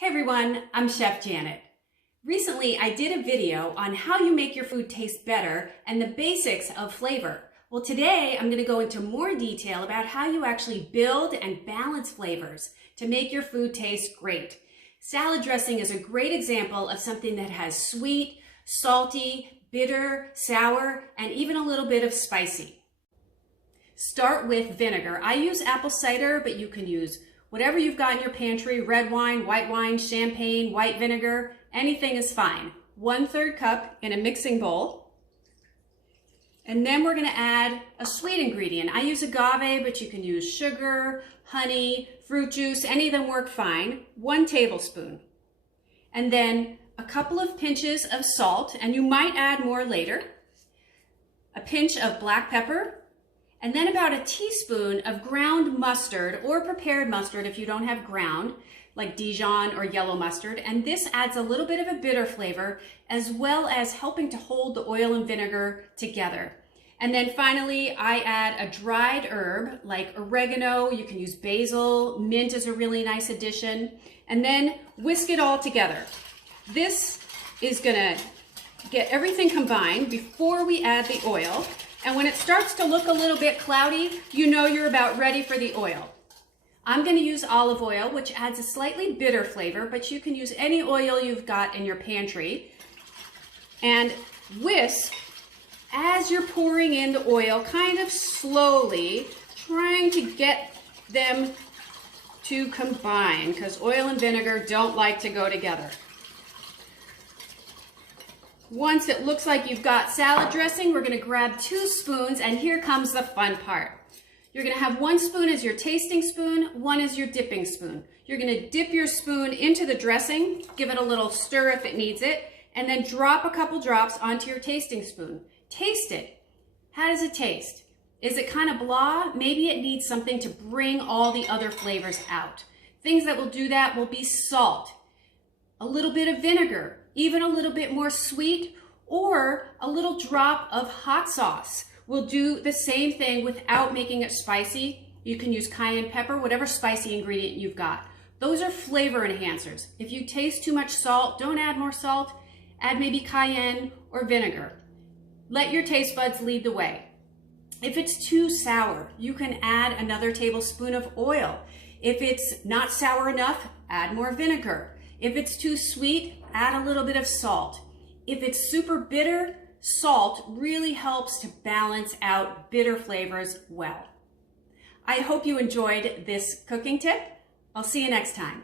Hey everyone, I'm Chef Janet. Recently, I did a video on how you make your food taste better and the basics of flavor. Well, today I'm going to go into more detail about how you actually build and balance flavors to make your food taste great. Salad dressing is a great example of something that has sweet, salty, bitter, sour, and even a little bit of spicy. Start with vinegar. I use apple cider, but you can use whatever you've got in your pantry: red wine, white wine, champagne, white vinegar, anything is fine. 1/3 cup in a mixing bowl. And then we're gonna add a sweet ingredient. I use agave, but you can use sugar, honey, fruit juice, any of them work fine. 1 tablespoon. And then a couple of pinches of salt, and you might add more later. A pinch of black pepper, and then about a teaspoon of ground mustard or prepared mustard if you don't have ground, like Dijon or yellow mustard. And this adds a little bit of a bitter flavor as well as helping to hold the oil and vinegar together. And then finally, I add a dried herb like oregano. You can use basil. Mint is a really nice addition. And then whisk it all together. This is gonna get everything combined before we add the oil. And when it starts to look a little bit cloudy, you know you're about ready for the oil. I'm going to use olive oil, which adds a slightly bitter flavor, but you can use any oil you've got in your pantry. And whisk as you're pouring in the oil, kind of slowly, trying to get them to combine, because oil and vinegar don't like to go together. Once it looks like you've got salad dressing, we're going to grab 2 spoons, and here comes the fun part. You're going to have 1 spoon as your tasting spoon, 1 as your dipping spoon. You're going to dip your spoon into the dressing, give it a little stir if it needs it, and then drop a couple drops onto your tasting spoon. Taste it. How does it taste? Is it kind of blah? Maybe it needs something to bring all the other flavors out. Things that will do that will be salt, a little bit of vinegar, even a little bit more sweet, or a little drop of hot sauce will do the same thing without making it spicy. You can use cayenne pepper, whatever spicy ingredient you've got. Those are flavor enhancers. If you taste too much salt, don't add more salt. Add maybe cayenne or vinegar. Let your taste buds lead the way. If it's too sour, you can add another tablespoon of oil. If it's not sour enough, add more vinegar. If it's too sweet, add a little bit of salt. If it's super bitter, salt really helps to balance out bitter flavors well. I hope you enjoyed this cooking tip. I'll see you next time.